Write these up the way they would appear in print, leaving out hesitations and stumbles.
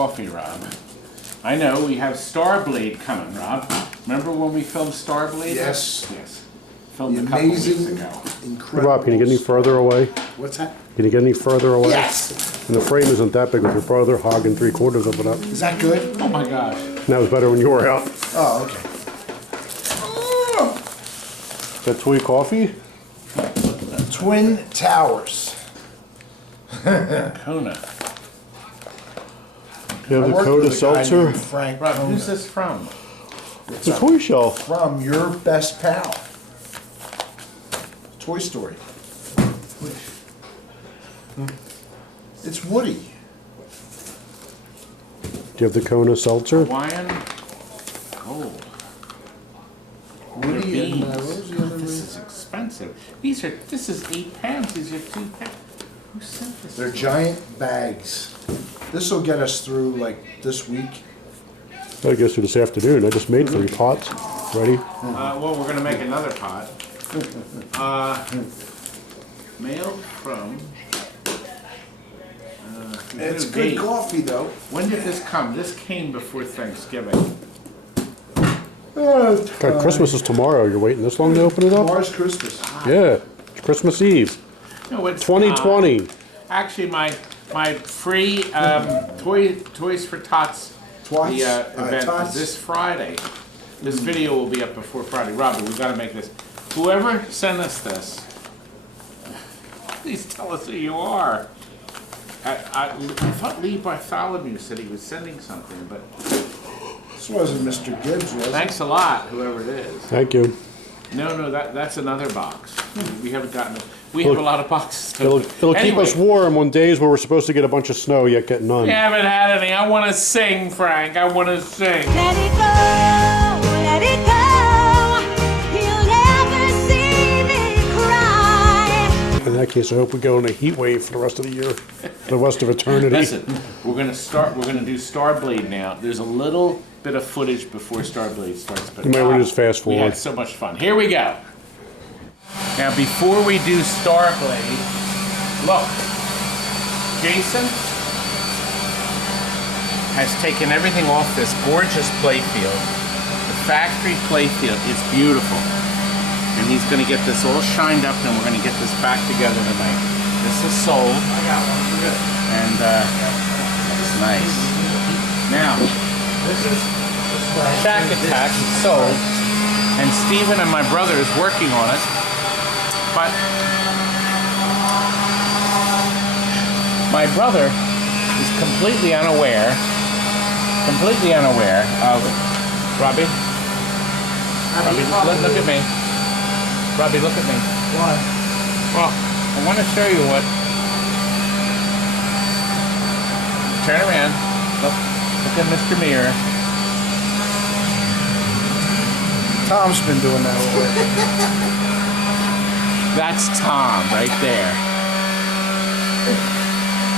coffee, Rob. I know, we have STARBLADE coming, Rob. Remember when we filmed STARBLADE? Yes. Yes. Filmed a couple weeks ago. Incredible. Rob, can you get any further away? What's that? Can you get any further away? Yes! And the frame isn't that big with your brother hogging 3/4 of it up. Is that good? Oh my gosh. And that was better when you were out. Oh, okay. Is that Toy Coffee? Twin Towers. Kona. You have I the worked Coda with a guy Seltzer? named Frank Rob, Kona. who's this from? It's a toy shelf. From your best pal. Toy Story. It's Woody. Do you have the Kona Seltzer? Hawaiian Gold. Woody and what Beans. was the other This one? is expensive. This is 8 pounds. These are 2 pounds. Who sent this? They're giant bags. This will get us through like this week. I guess this afternoon. I just made 3 pots. Ready? Well, we're going to make another pot. Mailed from... It's no good date. coffee though. When did this come? This came before Thanksgiving. God, Christmas is tomorrow. You're waiting this long to open it up? Tomorrow's Christmas. Yeah. It's Christmas Eve. No, it's 2020. Actually, my free Toys for Tots event Tots. is this Friday. This video will be up before Friday. Robert, we've got to make this. Whoever sent us this, please tell us who you are. I thought Lee Bartholomew said he was sending something, but This wasn't Mr. Gibbs, was it? thanks a lot, whoever it is. Thank you. No, that's another box. We haven't gotten it. We have a lot of boxes. It'll keep us warm on days where we're supposed to get a bunch of snow, yet get none. We haven't had any. I want to sing, Frank. I want to sing. Let it go, let it go. He'll never see me cry. In that case, I hope we go in a heat wave for the rest of the year, the rest of eternity. Listen, we're gonna do STARBLADE now. There's a little bit of footage before STARBLADE starts, but You might want to just fast we forward. had so much fun. Here we go. Now, before we do STARBLADE, look, Jason has taken everything off this gorgeous playfield, the factory playfield. It's beautiful. And he's going to get this all shined up, and we're going to get this back together tonight. This is sold. I got one. Good. And it's nice. Now, this is Shaq Attaq. It's sold. And Steven and my brother is working on it. But my brother is completely unaware of Robbie. Robbie, look at me. Robbie, look at me. Why? Well, I want to show you what. Turn around. Look at Mr. Mirror. Tom's been doing that all day. That's Tom right there.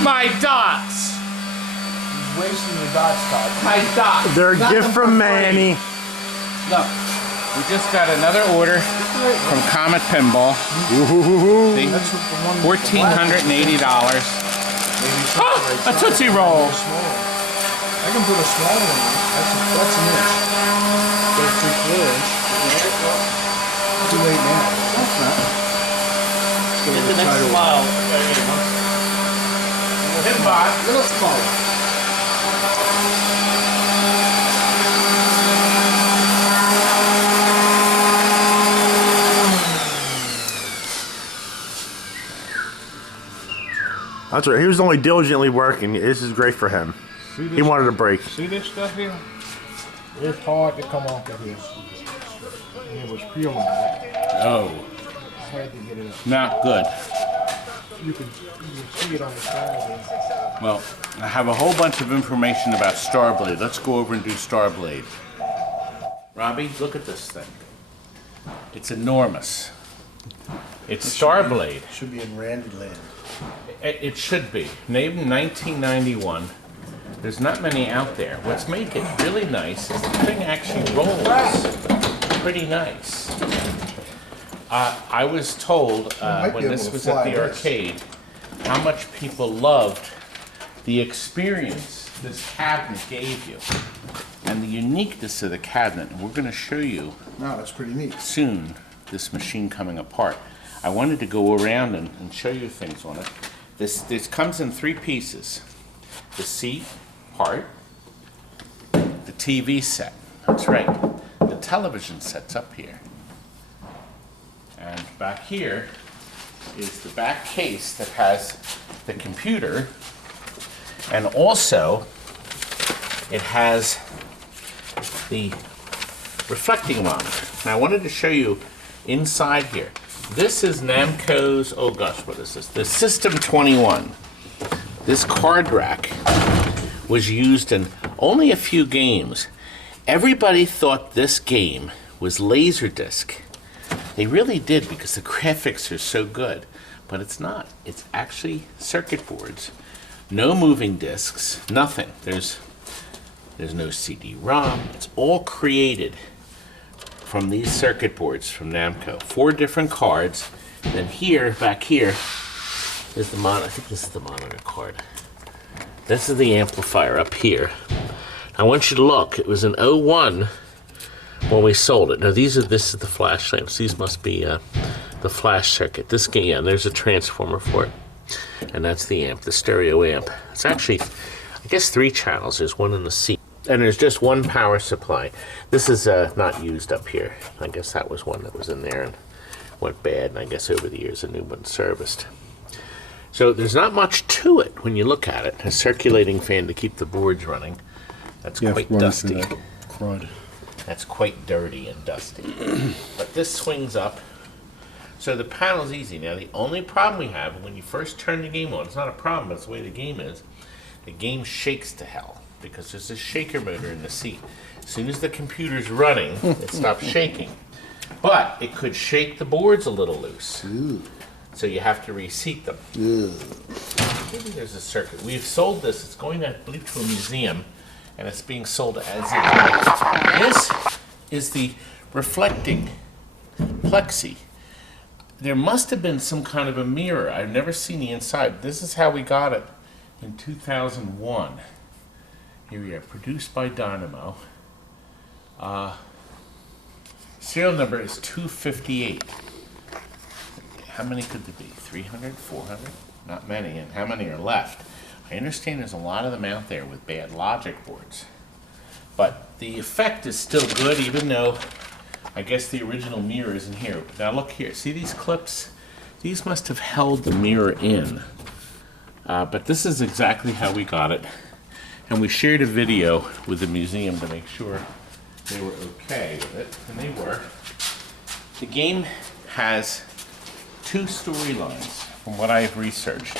My dots. He's wasting your dots, Todd. My dots. They're a gift from Manny. Look, we just got another order from Comet Pinball. See? $1,480. Oh, a Tootsie Roll. I can put a small one on. That's an inch. That's 3/4 inch. Too late now. That's not. Get the next smile. Pinbot. Little smaller. That's right. He was only diligently working. This is great for him. He wanted a break. See this stuff here? It's hard to come off of this. It was peeling it. Oh, It's hard to get it up. not good. You can see it on the side. Well, I have a whole bunch of information about STARBLADE. Let's go over and do STARBLADE. Robbie, look at this thing. It's enormous. It's STARBLADE. Should be in Randy Land. It should be. Named in 1991. There's not many out there. What's made it really nice is the thing actually rolls pretty nice. I was told when this was at the arcade how much people loved the experience this cabinet gave you, and the uniqueness of the cabinet. And we're going to show you No, that's pretty neat. soon this machine coming apart. I wanted to go around and show you things on it. This comes in 3 pieces. The seat part, the TV set, that's right. The television set's up here. And back here is the back case that has the computer, and also it has the reflecting monitor. Now I wanted to show you inside here. This is Namco's, oh gosh, what is this? The System 21. This card rack was used in only a few games. Everybody thought this game was Laserdisc. They really did, because the graphics are so good, but it's not. It's actually circuit boards. No moving discs, nothing. There's no CD-ROM. It's all created from these circuit boards from Namco. 4 different cards. Then here, back here, is the monitor. I think this is the monitor card. This is the amplifier up here. I want you to look. It was an 01 when we sold it. Now this is the flash lamps. These must be the flash circuit. This game, yeah, there's a transformer for it. And that's the amp, the stereo amp. It's actually, I guess, 3 channels. There's one in the seat. And there's just one power supply. This is not used up here. I guess that was one that was in there and went bad, and I guess over the years a new one serviced. So there's not much to it when you look at it. A circulating fan to keep the boards running. That's quite dusty. Crud. That's quite dirty and dusty. But this swings up. So the panel's easy. Now the only problem we have when you first turn the game on, it's not a problem, but it's the way the game is, the game shakes to hell because there's a shaker motor in the seat. As soon as the computer's running, it stops shaking. But it could shake the boards a little loose. Ooh. So you have to reseat them. Ooh. Maybe there's a circuit. We've sold this. It's going, I believe, to a museum, and it's being sold as is. This is the reflecting plexi. There must have been some kind of a mirror. I've never seen the inside. This is how we got it in 2001. Here we are, produced by Dynamo. Serial number is 258. How many could there be? 300, 400? Not many, and how many are left? I understand there's a lot of them out there with bad logic boards. But the effect is still good, even though I guess the original mirror isn't here. Now look here, see these clips? These must have held the mirror in. But this is exactly how we got it. And we shared a video with the museum to make sure they were okay with it, and they were. The game has 2 storylines from what I've researched.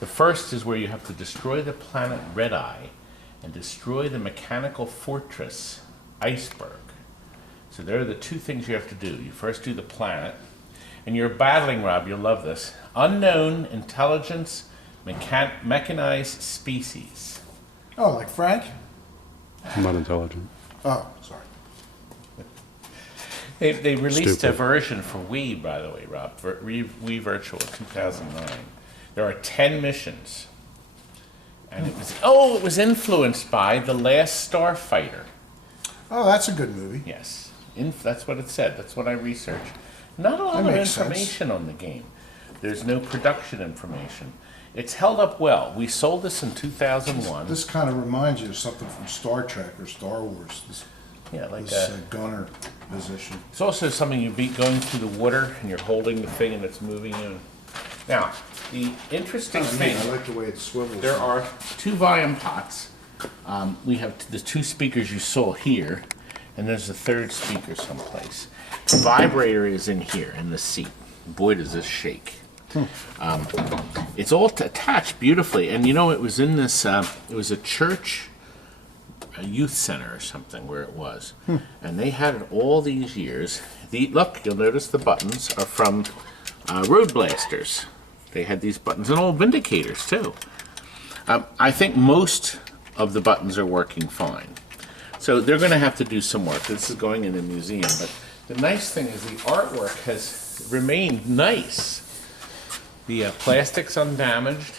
The first is where you have to destroy the planet Red Eye and destroy the mechanical fortress Iceberg. So there are the 2 things you have to do. You first do the planet, and you're battling, Rob, you'll love this, unknown intelligence mechanized species. Oh, like Frank? I'm not intelligent. Oh, sorry. They released Stupid. a version for Wii, by the way, Rob, for Wii Virtual 2009. There are 10 missions. And it was influenced by The Last Starfighter. Oh, that's a good movie. Yes, that's what it said. That's what I researched. Not a lot That of makes information on the game. There's no production information. It's held up well. We sold this in 2001. This kind of reminds you of something from Star Trek or Star Wars. Yeah, like This gunner position. it's also something you beat going through the water and you're holding the thing and it's moving in. Now, the interesting thing, I like the way it swivels. there are 2 volume pots. We have the 2 speakers you saw here, and there's a 3rd speaker someplace. The vibrator is in here in the seat. Boy, does this shake. It's all attached beautifully, and you know, it was in this, it was a church, a youth center or something where it was. And they had it all these years. Look, you'll notice the buttons are from Road Blasters. They had these buttons, and old Vindicators too. I think most of the buttons are working fine. So they're going to have to do some work. This is going in a museum, but the nice thing is the artwork has remained nice. The plastic's undamaged.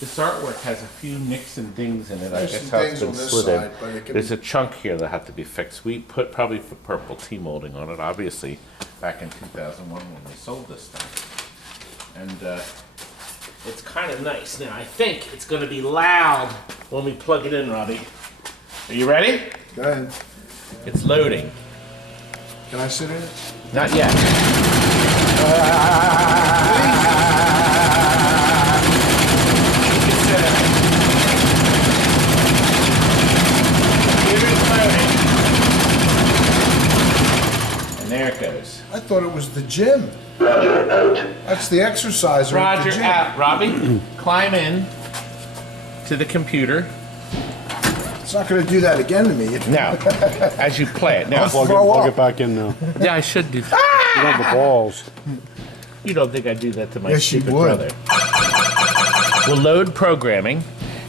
This artwork has a few nicks and dings in it. I There's guess some how it's things been on this slid side, in. but it can There's be- a chunk here that had to be fixed. We probably put purple T-molding on it, obviously, back in 2001 when we sold this thing. And it's kind of nice. Now, I think it's going to be loud when we plug it in, Robbie. Are you ready? Go ahead. It's loading. Can I sit in it? Not yet. And there it goes. I thought it was the gym. That's the exercise room at the Roger gym. out. Robbie, climb in to the computer. It's not going to do that again to me. Now, as you play it. Now, Plug it back in now. yeah, I should do. You don't have the balls. You don't think I'd do that to my Yes, you stupid would. brother. We'll load programming.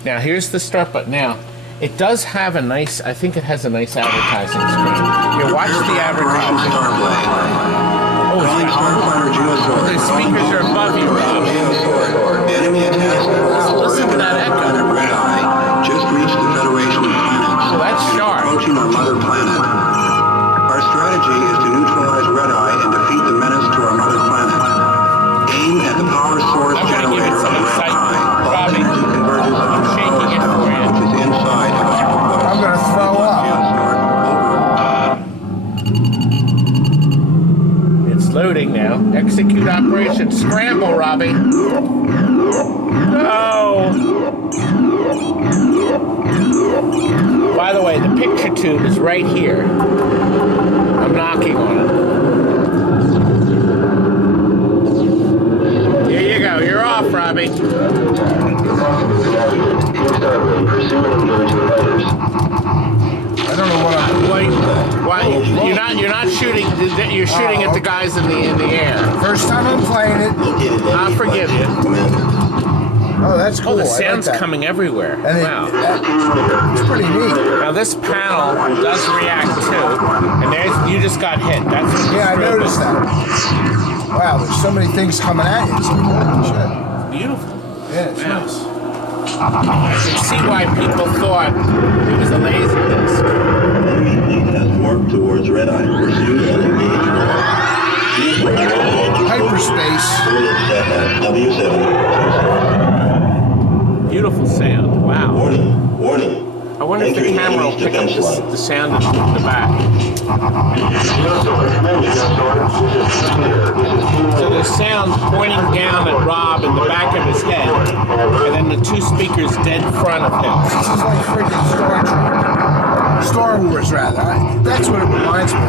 Now, here's the start button. Now, it does have a nice, I think it has a nice advertising screen. Here, watch the advertising. Oh, the speakers are above you, Rob. Listen to that echo. Just reached the Federation of Planets. Well, that's sharp. Approaching our mother planet. Our strategy is to neutralize Red Eye and defeat the menace to our mother planet. Aim at the power source I'm going to give it generator some of Red excitement. Eye. Robbie, Convergence of I'm shaking it for you. which is inside of our I'm going to throw up. It's loading now. Execute operation. Scramble, Robbie. No. By the way, the picture tube is right here. I'm knocking on it. Here you go. You're off, Robbie. I don't know what I'm... Why? You're not shooting. You're shooting at the guys in the air. First time I'm playing it. I'll forgive you. Oh, that's cool. Oh, the I like sound's that. coming everywhere. And Wow. it's pretty neat. Now this panel does react too, and you just got hit. That's what Yeah, I noticed that. Wow, there's so many things coming at you. It's like, holy shit. Beautiful. Yeah, it's Wow. nice. I can see why people thought it was a laser disc. Has worked towards Red Eye. Hyperspace. W7. Beautiful sound. Wow. Warning. I wonder if the camera will pick up the sound in the back. So there's sound pointing down at Rob in the back of his head, and then the two speakers dead in front of him. This is like freaking Star Trek. Star Wars, rather. That's what it reminds me of.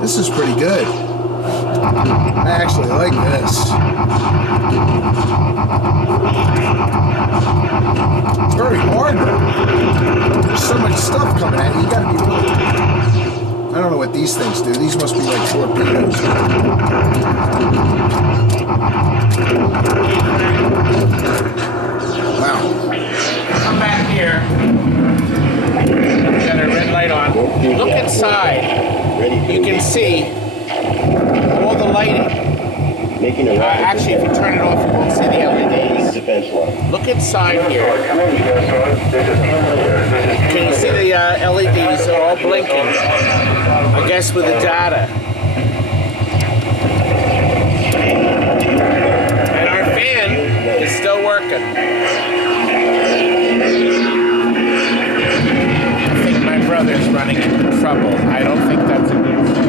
This is pretty good. I actually like this. It's very hard though. There's so much stuff coming at you. You gotta be really... I don't know what these things do. These must be like torpedoes. Wow. Come back here. Got a red light on. Look inside. You can see all the lighting. Actually, if you turn it off, you won't see the LEDs. Look inside here. Can you see the LEDs are all blinking? I guess with the data. And our fan is still working. I think my brother's running into trouble. I don't think that's a good thing.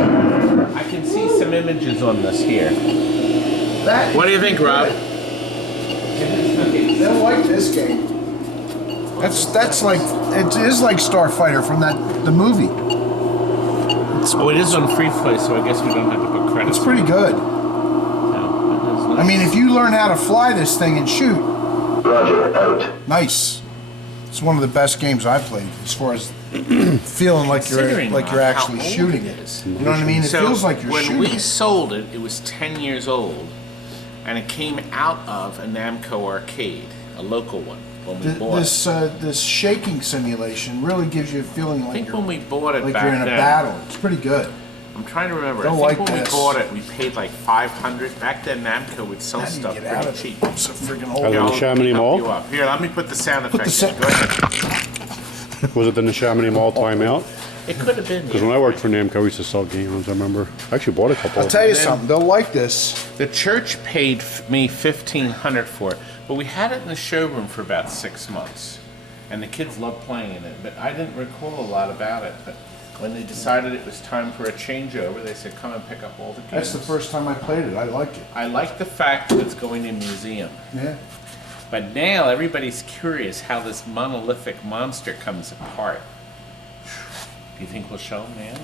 I can see some images on this here. What do you think, Rob? They don't like this game. That's like, it is like Starfighter from the movie. Oh, it is on free play, so I guess we don't have to put credits. It's pretty good. No, I mean, if you learn how to fly this thing and shoot, Roger, out. nice. It's one of the best games I've played as far as feeling like Considering you're how actually old shooting it it. is. You know what I mean? It so feels like you're when shooting we it. sold it, it was 10 years old, and it came out of a Namco arcade, a local one, when we bought it. This shaking simulation really gives you a feeling I like think you're when we bought it like back you're in a then, battle. It's pretty good. I'm trying to remember. Don't I think like when this. we bought it, we paid like $500. Back then, Namco would sell How do you stuff get out pretty of it? cheap. I'm so freaking old. Are they in the I'll Chamonix help Mall? you up. Here, let me put the sound effect the in. Go ahead. Was it in the Chamonix Mall timeout? It could have been. Because Yeah. when I worked for Namco, we used to sell games, I remember. I actually bought a couple I'll of tell them. you something. They'll like this. The church paid me $1,500 for it, but we had it in the showroom for about 6 months, and the kids loved playing in it. But I didn't recall a lot about it. But when they decided it was time for a changeover, they said, "Come and pick up all the games." That's the first time I played it. I like it. I like the fact that it's going in a museum. Yeah. But now everybody's curious how this monolithic monster comes apart. Do you think we'll show them, man?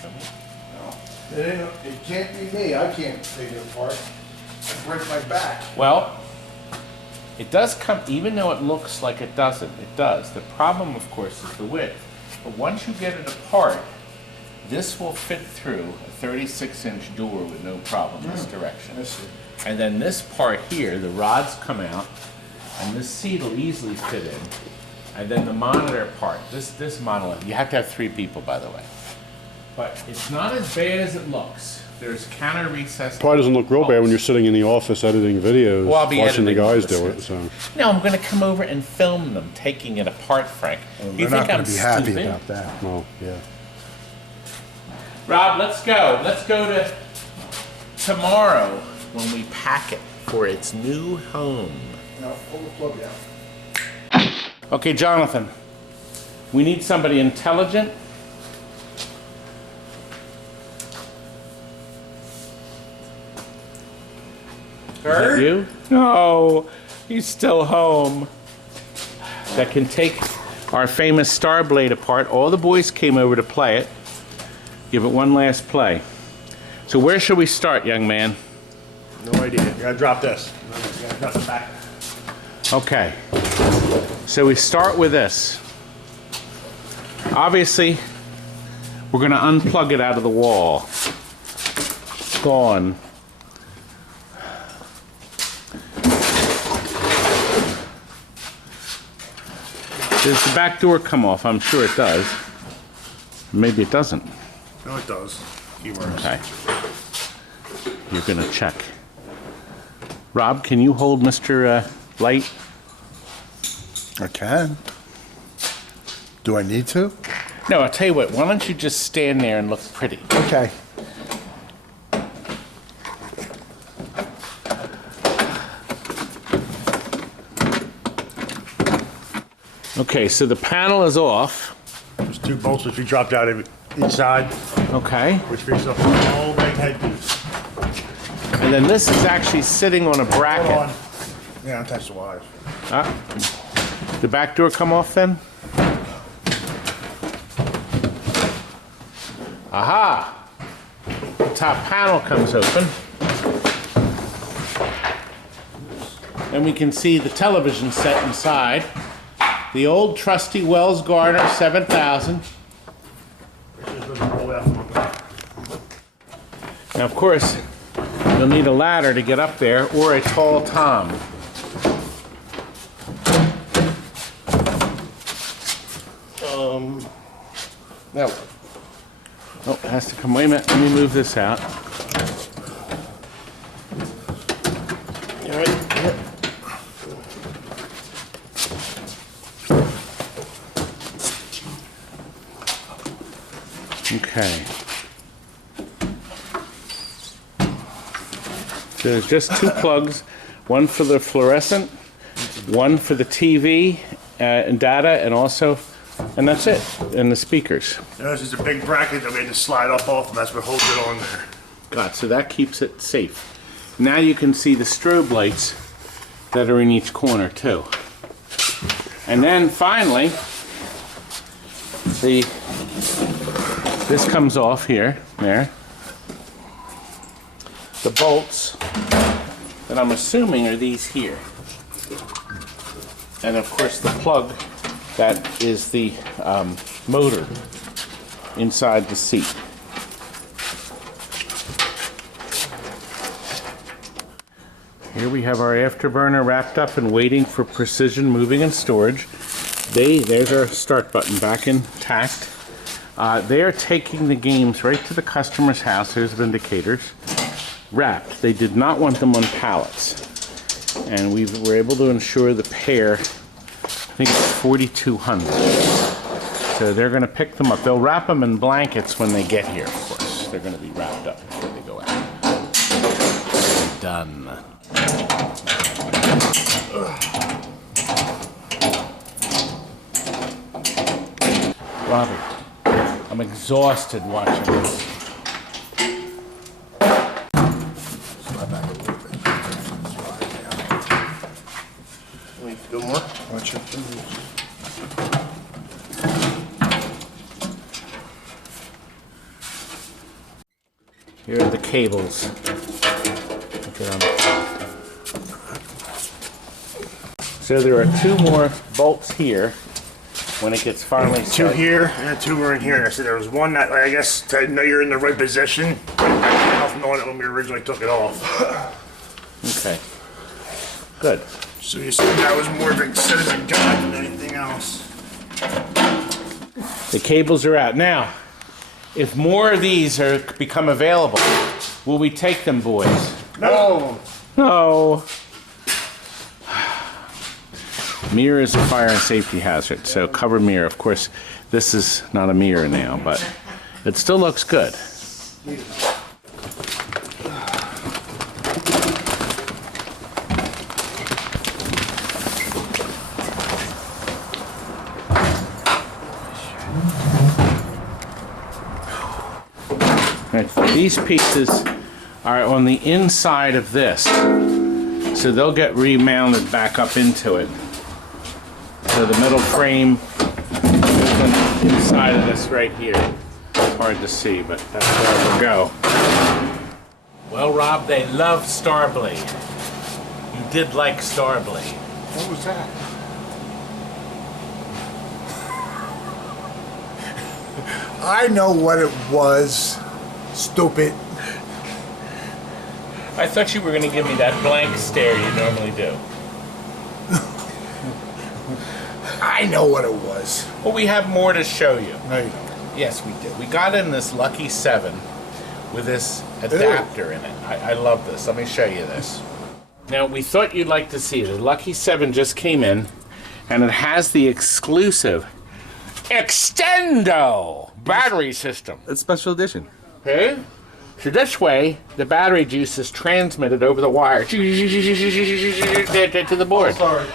Show me? It can't be me. I can't take it apart. I break my back. Well, it does come, even though it looks like it doesn't, it does. The problem, of course, is the width. But once you get it apart, this will fit through a 36-inch door with no problem this direction. I see. And then this part here, the rods come out, and this seat will easily fit in. And then the monitor part, this monolith, you have to have 3 people, by the way. But it's not as bad as it looks. There's counter recessed. Probably doesn't look real bad when you're sitting in the office editing videos, Well, I'll be watching the editing guys this. do it. So No, I'm going to come over and film them taking it apart, Frank. They're not going to be happy about that. well, yeah. Rob, let's go. Let's go to tomorrow when we pack it for its new home. Now, pull the plug out. Okay, Jonathan. We need somebody intelligent. Is that you? No, he's still home. That can take our famous STARBLADE apart. All the boys came over to play it. Give it one last play. So where should we start, young man? No idea. You gotta drop this. You gotta drop the back. Okay. So we start with this. Obviously, we're going to unplug it out of the wall. It's gone. Does the back door come off? I'm sure it does. Maybe it doesn't. No, it does. Keywords. Okay. You're going to check. Rob, can you hold Mr. Light? I can. Do I need to? No, I'll tell you what. Why don't you just stand there and look pretty? Okay. Okay, so the panel is off. There's 2 bolts which we dropped out of each side, Okay. which fixed up the whole main headpiece. And then this is actually sitting on a Hold bracket. on. Yeah, attach the wires. The back door come off then? Aha! The top panel comes open. And we can see the television set inside. The old trusty Wells Gardner 7000. This is gonna roll out from the back. Now, of course, you'll need a ladder to get up there or a tall tom. Now, Oh, it has to come. Wait a minute. Let me move this out. all right. Yep. Okay. There's just 2 plugs, one for the fluorescent, one for the TV and data, and that's it, and the speakers. Now, this is a big bracket that we had to slide off, and that's what holds it on there. God, so that keeps it safe. Now you can see the strobe lights that are in each corner too. And then finally, this comes off here, there. The bolts that I'm assuming are these here. And of course the plug that is the motor inside the seat. Here we have our afterburner wrapped up and waiting for precision moving and storage. There's our start button back intact. They are taking the games right to the customer's house. Here's the indicators. Wrapped. They did not want them on pallets. And we were able to ensure the pair, I think it's 4,200. So they're going to pick them up. They'll wrap them in blankets when they get here, of course. They're going to be wrapped up before they go out. Done. Robbie, I'm exhausted watching this. Wait, do more? Watch it. Here are the cables. So there are 2 more bolts here when it gets finally 2 set. here and 2 were in here. So there was one that, I guess, to know you're in the right position. Off knowing it when we originally took it off. Okay. Good. So you said that was more of a citizen guide than anything else. The cables are out. Now, if more of these become available, will we take them, boys? No. No. Mirror is a fire and safety hazard, so cover mirror. Of course, this is not a mirror now, but it still looks good. Right, these pieces are on the inside of this, so they'll get remounted back up into it. So the middle frame is on the inside of this right here. Hard to see, but that's where we'll go. Well, Rob, they love STARBLADE. You did like STARBLADE. What was that? I know what it was. Stupid. I thought you were going to give me that blank stare you normally do. I know what it was. Well, we have more to show you. No, you don't. Yes, we did. We got in this Lucky 7 with this adapter in it. I love this. Let me show you this. Now, we thought you'd like to see it. The Lucky 7 just came in, and it has the exclusive Extendo battery system. It's special edition. Okay? So this way, the battery juice is transmitted over the wire to the board. Sorry.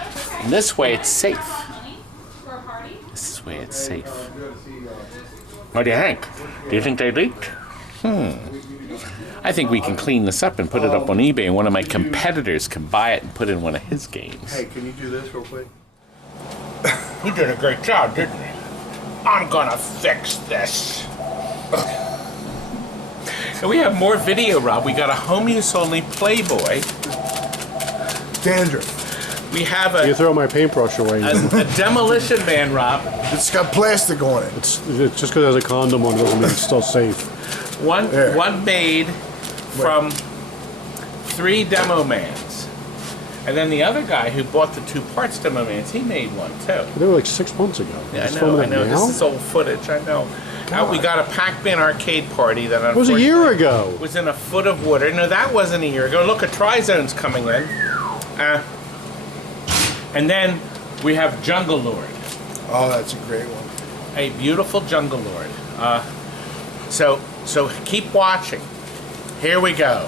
And this way, it's safe. This way, it's safe. What do you think? Do you think they leaked? I think we can clean this up and put it up on eBay, and one of my competitors can buy it and put it in one of his games. Hey, can you do this real quick? You did a great job, didn't you? I'm gonna fix this. So we have more video, Rob. We got a home use only Playboy. Dandruff. We have You a throw my paintbrush away. a Demolition Man, Rob. It's got plastic on it. It's just because it has a condom on it doesn't mean it's still safe. One made from 3 Demo Mans. And then the other guy who bought the 2 parts Demo Mans, he made one too. They were like 6 months ago. Yeah, Just I know. filming it now? This is old footage, I know. We got a Pac-Man arcade party that It was a year ago. was in a foot of water. No, that wasn't a year ago. Look, a Tri-Zone's coming in. And then we have Jungle Lord. Oh, that's a great one. A beautiful Jungle Lord. So keep watching. Here we go.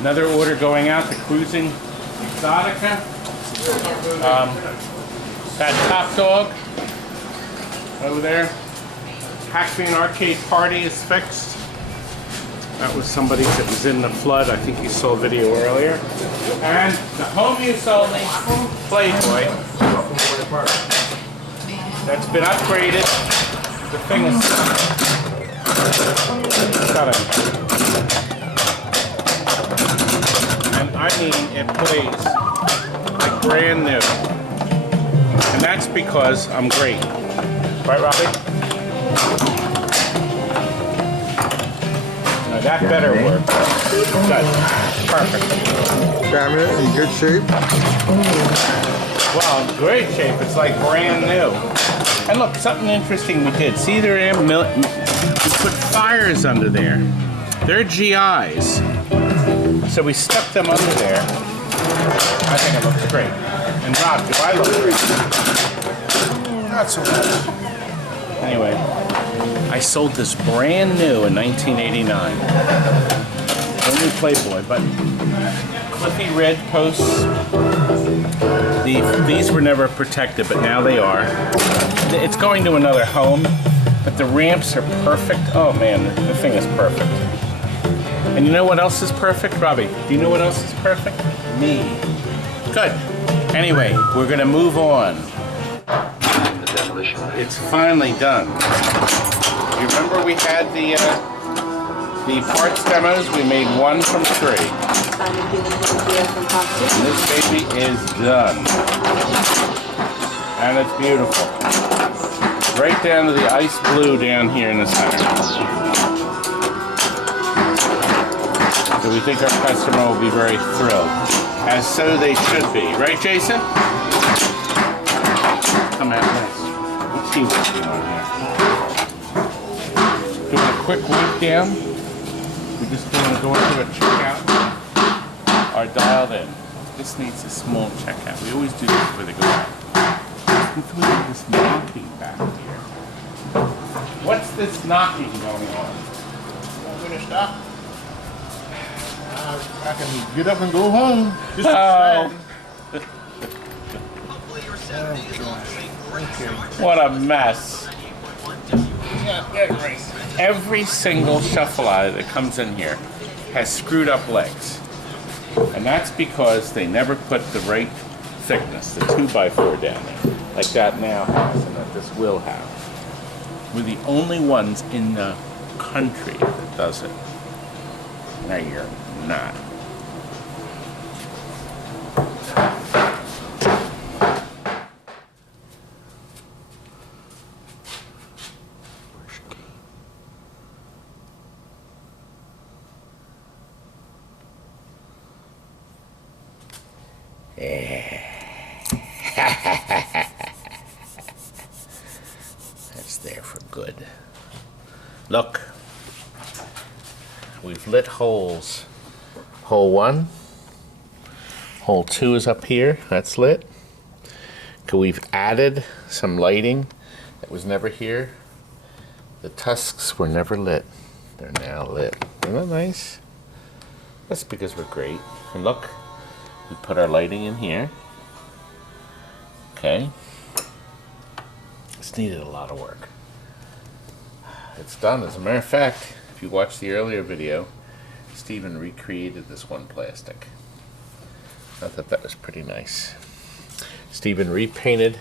Another order going out to Cruising Exotica. That Top Dog over there. Pac-Man Arcade Party is fixed. That was somebody that was in the flood. I think you saw a video earlier. And the home use only Playboy. That's been upgraded. The thing is and I mean it plays like brand new. And that's because I'm great. Right, Robbie? Now that better work. Good. Perfect. Cabinet in good shape. Well, in great shape. It's like brand new. And look, something interesting we did. See, we put fires under there. They're GIs. So we stuck them under there. I think it looks great. And Rob, do I look great? Not so much. Anyway, I sold this brand new in 1989. Only Playboy, but cliffy red posts. These were never protected, but now they are. It's going to another home, but the ramps are perfect. Oh man, the thing is perfect. And you know what else is perfect, Robbie? Do you know what else is perfect? Me. Good. Anyway, we're gonna move on. It's finally done. You remember we had the parts demos? We made 1 from 3. And this baby is done. And it's beautiful. Right down to the ice blue down here in the center. So we think our customer will be very thrilled. As so they should be. Right, Jason? Come out next. What's he working on here? Doing a quick wipe down. We're just going to go into a checkout. Are dialed in. This needs a small checkout. We always do this before they go out. What's with this knocking back here? What's this knocking going on? I'm gonna stop. I can get up and go home. Just What a mess. Every single shuffle that comes in here has screwed up legs. And that's because they never put the right thickness, the 2x4 down there, like that now has and that this will have. We're the only ones in the country that does it. No, you're not. That's there for good. Look, we've lit holes. Hole 1, hole 2 is up here, that's lit. We've added some lighting that was never here. The tusks were never lit. They're now lit. Isn't that nice? That's because we're great. And look, we put our lighting in here. Okay. This needed a lot of work. It's done. As a matter of fact, if you watched the earlier video, Stephen recreated this one plastic. I thought that was pretty nice. Stephen repainted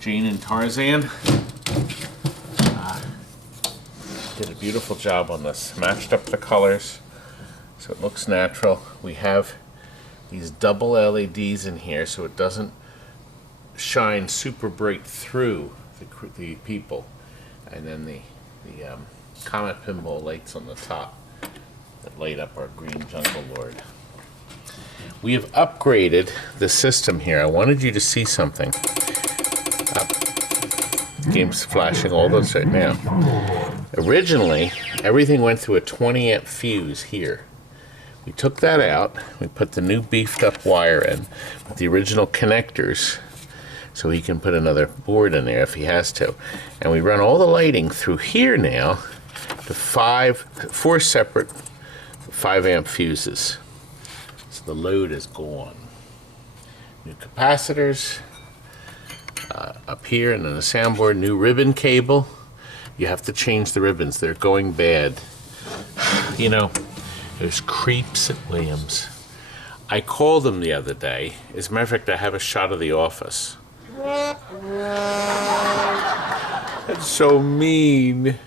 Jane and Tarzan. Did a beautiful job on this. Matched up the colors so it looks natural. We have these double LEDs in here so it doesn't shine super bright through the people. And then the Comet Pinball lights on the top that light up our green Jungle Lord. We have upgraded the system here. I wanted you to see something. The game's flashing all those right now. Originally, everything went through a 20 amp fuse here. We took that out. We put the new beefed up wire in with the original connectors so he can put another board in there if he has to. And we run all the lighting through here now to four separate 5 amp fuses. So the load is gone. New capacitors up here, and then the soundboard, new ribbon cable. You have to change the ribbons. They're going bad. You know, there's creeps at Williams. I called them the other day. As a matter of fact, I have a shot of the office. That's so mean.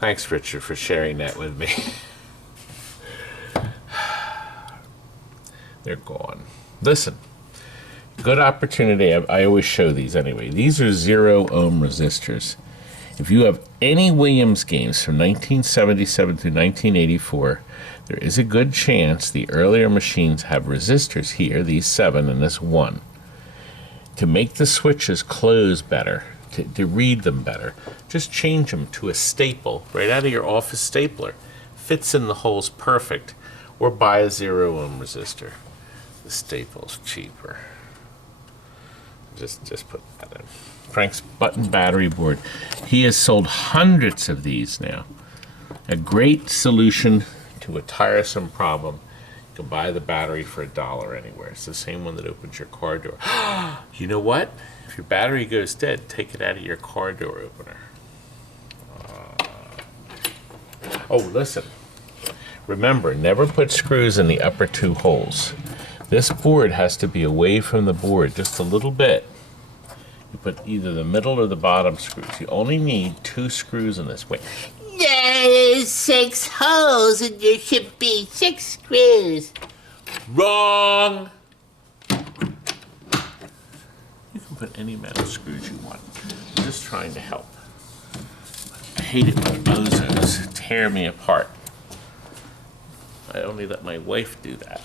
Thanks, Richard, for sharing that with me. They're gone. Listen, good opportunity. I always show these anyway. These are 0 ohm resistors. If you have any Williams games from 1977 through 1984, there is a good chance the earlier machines have resistors here, these 7 and this 1, to make the switches close better, to read them better, just change them to a staple right out of your office stapler. Fits in the holes perfect. Or buy a 0 ohm resistor. The staple's cheaper. Just put that in. Frank's button battery board. He has sold hundreds of these now. A great solution to a tiresome problem. You can buy the battery for $1 anywhere. It's the same one that opens your car door. You know what? If your battery goes dead, take it out of your car door opener. Oh, listen. Remember, never put screws in the upper 2 holes. This board has to be away from the board just a little bit. You put either the middle or the bottom screws. You only need 2 screws in this way. There's 6 holes and there should be 6 screws. Wrong! You can put any amount of screws you want. I'm just trying to help. I hate it when bozos tear me apart. I only let my wife do that.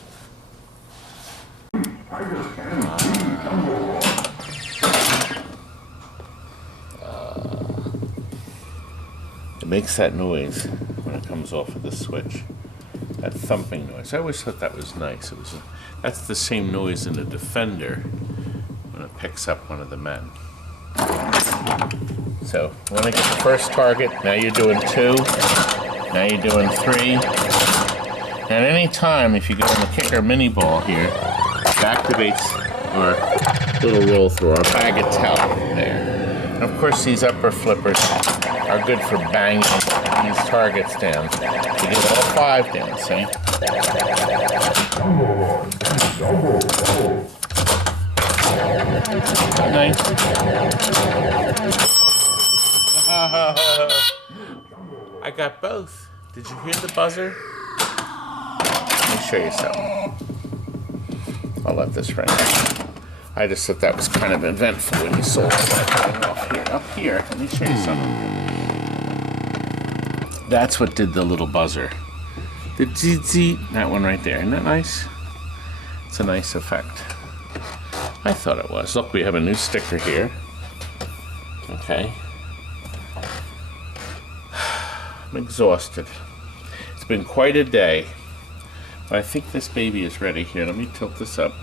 It makes that noise when it comes off of the switch. That thumping noise. I always thought that was nice. That's the same noise in a Defender when it picks up one of the men. So, when I get the first target, now you're doing 2, now you're doing 3. At any time, if you go on the kicker mini ball here, it activates our little roll through, our bagatelle there. And of course, these upper flippers are good for banging these targets down. You get all 5 down, see? Nice. I got both. Did you hear the buzzer? Let me show you something. I'll let this ring. I just thought that was kind of eventful when you sold that off here. Up here, let me show you something. That's what did the little buzzer. The zzz, that one right there. Isn't that nice? It's a nice effect. I thought it was. Look, we have a new sticker here. Okay. I'm exhausted. It's been quite a day. I think this baby is ready here. Let me tilt this up.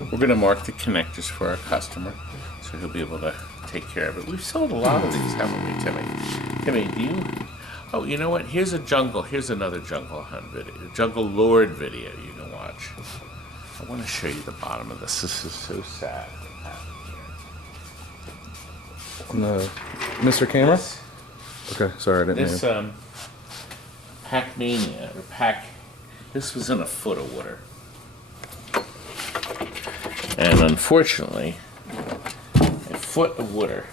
We're going to mark the connectors for our customer, so he'll be able to take care of it. We've sold a lot of these, haven't we, Timmy? Timmy, do you? Oh, you know what? Here's another Jungle Hunt video, Jungle Lord video you can watch. I want to show you the bottom of this. This is so sad. On the Mr. Camera? Okay, sorry, I didn't This Pac-Mania, or Pac... This was in a foot of water. And unfortunately, a foot of water.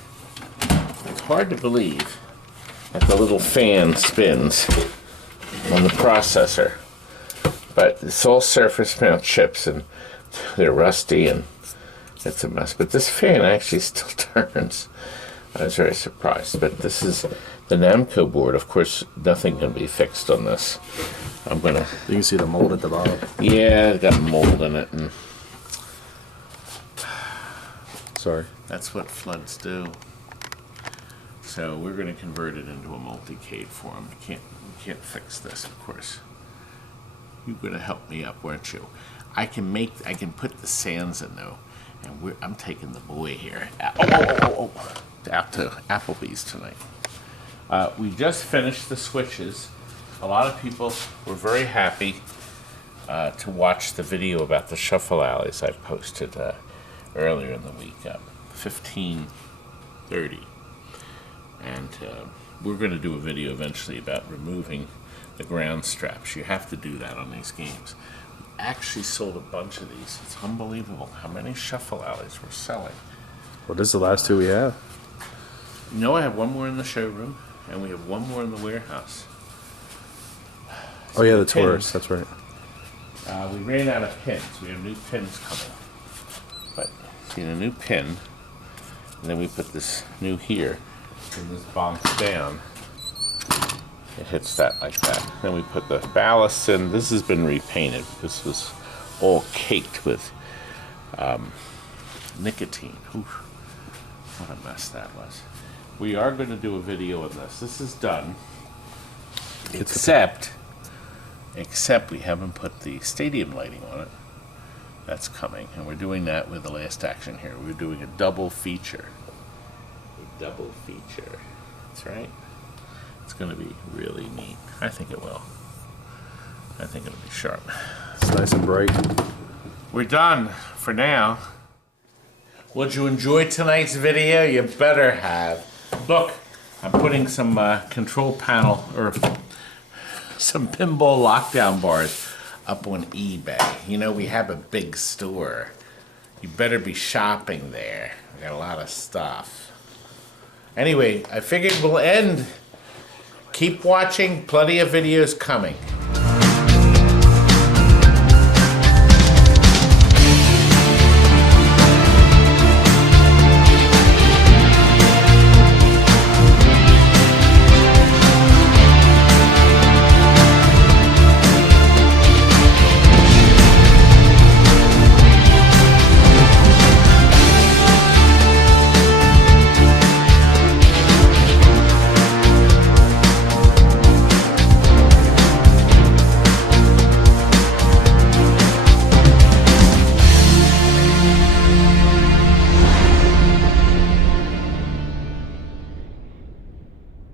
It's hard to believe that the little fan spins on the processor. But it's all surface mount chips and they're rusty and it's a mess. But this fan actually still turns. I was very surprised. But this is the Namco board. Of course, nothing can be fixed on this. I'm gonna. You can see the mold at the bottom. Yeah, it got mold in it, and Sorry. that's what floods do. So we're gonna convert it into a multi-cade form. We can't fix this, of course. You're gonna help me up, weren't you? I can put the sands in though, and I'm taking the boy here. Out to Applebee's tonight. We just finished the switches. A lot of people were very happy to watch the video about the shuffle alleys I posted earlier in the week, 15:30. And we're going to do a video eventually about removing the ground straps. You have to do that on these games. We actually sold a bunch of these. It's unbelievable how many shuffle alleys we're selling. Well, this is the last 2 we have. No, I have one more in the showroom, and we have one more in the warehouse. Oh yeah, the Pins. Taurus, that's right. We ran out of pins. We have new pins coming. But see, a new pin, and then we put this new here, and this bonks down. It hits that like that. Then we put the ballast in. This has been repainted. This was all caked with nicotine. Oof. What a mess that was. We are going to do a video of this. This is done. Except we haven't put the stadium lighting on it. That's coming. And we're doing that with the last action here. We're doing a double feature. A double feature. That's right. It's going to be really neat. I think it will. I think it'll be sharp. It's nice and bright. We're done for now. Would you enjoy tonight's video? You better have. Look, I'm putting some control panel or some pinball lockdown bars up on eBay. You know, we have a big store. You better be shopping there. We got a lot of stuff. Anyway, I figured we'll end. Keep watching. Plenty of videos coming.